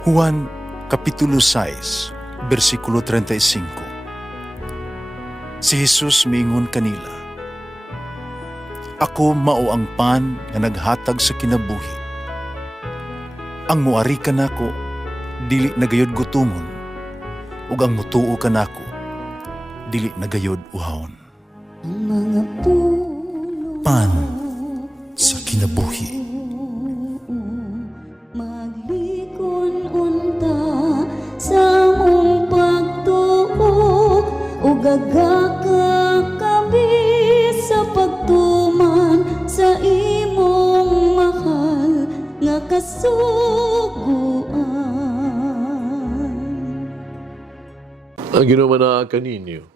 Juan Kapitulo 6, versikulo 35. Si Jesus miingon kanila, "Ako mao ang pan nga naghatag sa kinabuhi. Ang muari kanako dili nagayod gutomon, ug ang mutuo kanako dili nagayod uhawon." Ang mga puno Pan sa kinabuhi. maglikon unta sa mong pagtuo ug gagaka kami sa pagtuman sa imong mahal nga kasuguan. Ang ginumana kaninyo,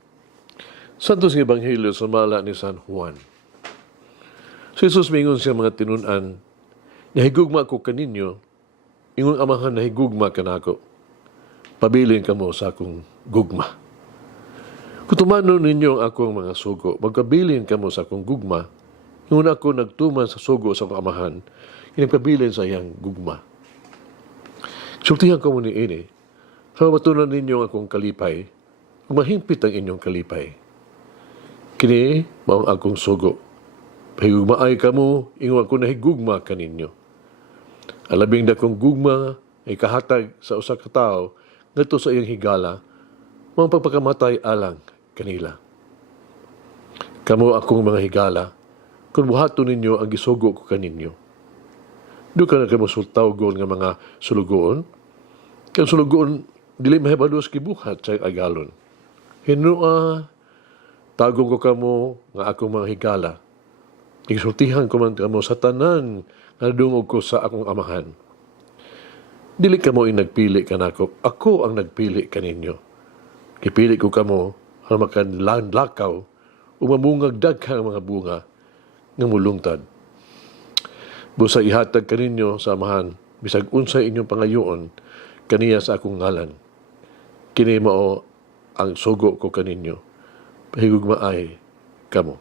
Santos ng Ebanghelyo sa mala ni San Juan. Si Jesus mingon siya mga tinunan, "Nahigugma ko kaninyo, ingon amahan nahigugma kanako. Pabilin kamo sa akong gugma. Kutumano ninyo ang akong mga sugo, magpabilin kamo sa akong gugma, ingon ako nagtuman sa sugo sa akong amahan, inagpabilin sa iyang gugma. Sultihan ko mo ni ini, sa matunan ninyo ang akong kalipay, ug mahimpit ang inyong kalipay. Kini mao ang akong sugo. Pahigugmaay kamo, ingon ako nahigugma kaninyo. Alabing dakong gugma ay kahatag sa usa ka tawo ngadto sa iyang higala, mao ang pagpakamatay alang kanila. Kamo akong mga higala, kung buhaton ninyo ang gisugo ko kaninyo. Duka na kamo sultawgon nga mga sulugoon, kang sulugoon dili mahibalos gibuhat sa agalon. Hinua, tagong ko kamo nga akong mga higala. Isultihan ko man kamo sa tanan nga dungog ko sa akong amahan. Dili kamo nagpili kanako, ako ang nagpili kaninyo. Kipili ko kamo para makanlakaw o mamungag daghang mga bunga nga mulungtad. Busa ihatag kaninyo sa amahan, bisag unsay inyong pangayoon, kaniya sa akong ngalan. Kini mao ang sugo ko kaninyo. Pahigugmaay kamo."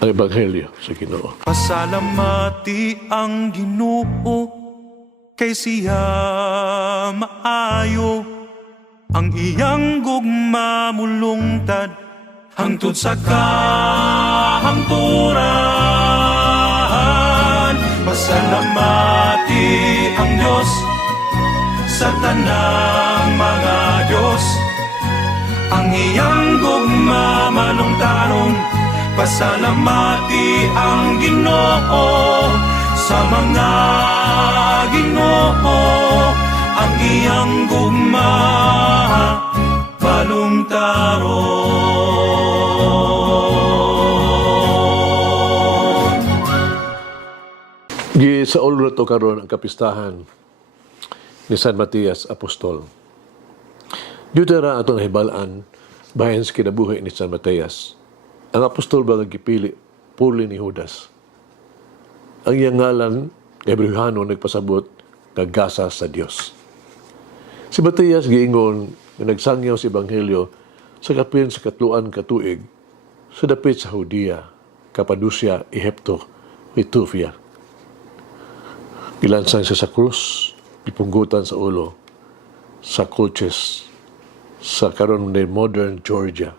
Ang Ebanghelyo sa Ginoo. Pasalamati ang Ginoo kay siya maayo, ang iyang gugma mulungtad hangtod sa kahangturan. Pasalamati ang Diyos sa tanang mga Diyos, ang iyang gugma malungtaron. Pasalamati ang Ginoo sa mga Ginoo, ang iyang gugma balungtaron. Di sa ulo na to karon ang kapistahan ni San Matias Apostol. Dito na atong hibalaan bahin sa kinabuhi ni San Matias. Ang apostol ba nagipili puli ni Judas. Ang iyang ngalan, Hebrewhano, nagpasabot nagasa sa Dios. Si Matias giingon nga nagsangyaw sa Ebanghelyo sa kapin sa katluan katuig sa dapit sa Judea, Cappadocia, Ehipto, Ethiopia. Gilansang siya sa krus, ipunggutan sa ulo, sa Colchis, sa karon ni modern Georgia.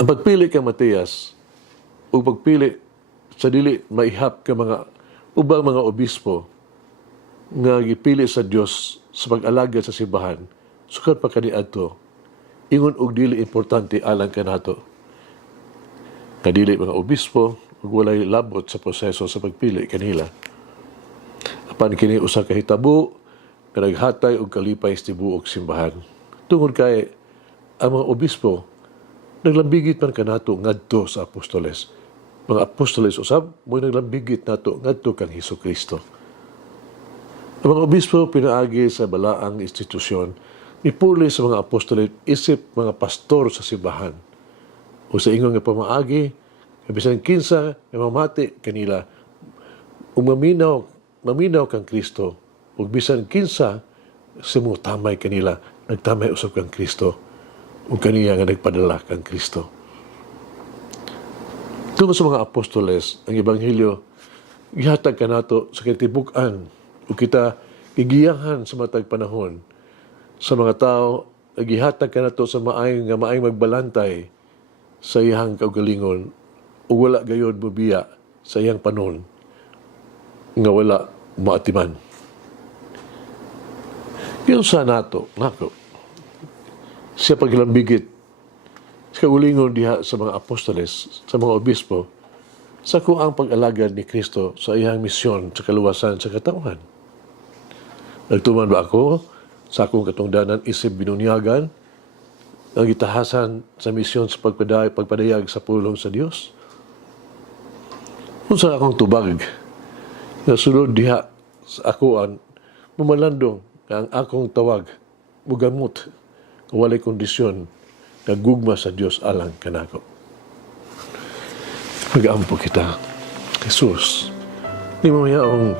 Ang pagpili kang Matias o pagpili sa dili maihap ka mga ubang mga obispo nga gipili sa Dios sa pag-alaga sa simbahan, sukat pa kaniadto, ingon og dili importante alang kanato. Nga dili mga obispo ug walay labot sa proseso sa pagpili kanila. Apan kini usa ka hitabo nga naghatay og kalipay sa tibuok simbahan. Tungod kay ang mga obispo naglambigit man kanato ngadto sa apostoles. Mga apostoles usab mo naglambigit nato ngadto kang Hesukristo. Ang mga obispo pinaagi sa balaang institusyon nipuli sa mga apostoles isip mga pastor sa simbahan. O sa ingon nga pamaagi, bisan kinsa nga mamati kanila ug maminaw kang Kristo ug bisan kinsa simutamay kanila nagtamay usab kang Kristo. Ug kaniya nga nagpadala kang Kristo. Tungkol sa mga apostoles, ang Ebanghelyo gihatag kanato sa katibukan o O kita gigiyahan sa matag panahon sa mga tao nagihatag ka na to sa maayong magbalantay sa iyang kaugalingon o wala gayod bubiya sa iyang panon nga wala maatiman. Yun sa nato, nako. Siya paglambigit sa kaugalingon diha sa mga apostoles, sa mga obispo, sa kuang pag-alagad ni Kristo sa iyang misyon sa kaluwasan sa katauhan. Nagtuman ba ako sa akong katungdanan isip binunyagan ang gitahasan sa misyon sa pagpadayag sa pulong sa Dios? Kung sa akong tubag na sulod diha sa akuan, mamalandong na ang akong tawag mugamot kung walay kondisyon na gugma sa Dios alang kanako. Mag-ampo kita, Jesus. Di mo mayaong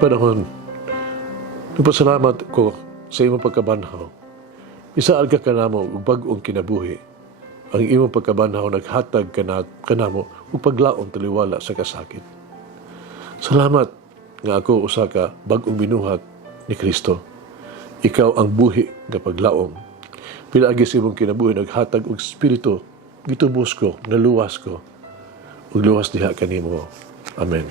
panahon nagpasalamat ko sa imong pagkabanhaw. Isaal ka kanamo ug bag-ong kinabuhi. Ang imong pagkabanhaw naghatag kanamo ug paglaom taliwala sa kasakit. Salamat nga ako usa ka bag-ong binuhat ni Kristo. Ikaw ang buhi nga paglaom. Pinaagi sa imong kinabuhi naghatag og espiritu gitubos ko, naluwas ko. Ug luwas diha kanimo. Amen.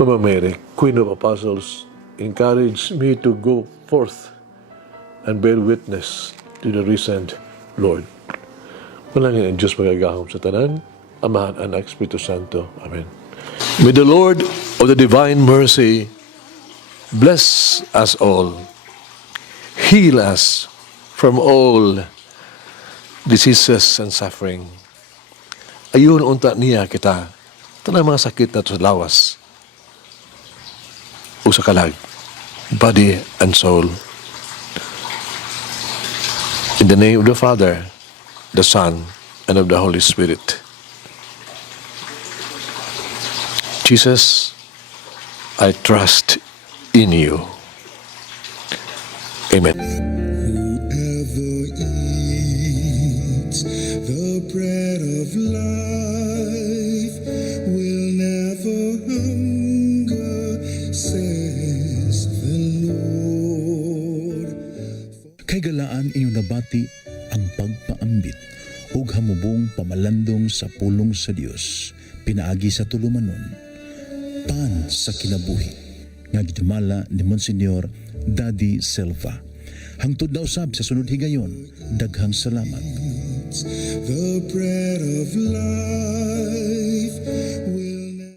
Mama Mary, Queen of Apostles, encourage me to go forth and bear witness to the risen Lord. Manangin ang Diyos magagahom sa tanan, Amahan, Anak, Espiritu Santo. Amen. May the Lord of the divine mercy bless us all, heal us from all diseases and suffering. Ayun unta niya kita, tanang mga sakit na sa lawas, o sa kalag, body and soul. In the name of the Father, the Son, and of the Holy Spirit. Jesus, I trust in you. Amen. Whoever eats the bread of life will never hunger, says the Lord. Kay galaan inyong nabati ang pagpaambit ug hamubong pamalandong sa pulong sa Dios pinaagi sa tulumanon pan sa kinabuhi nga gidumala ni Monsignor Daddy Silva. Hangtod na usab sa sunod higayon, daghang salamat. The bread of life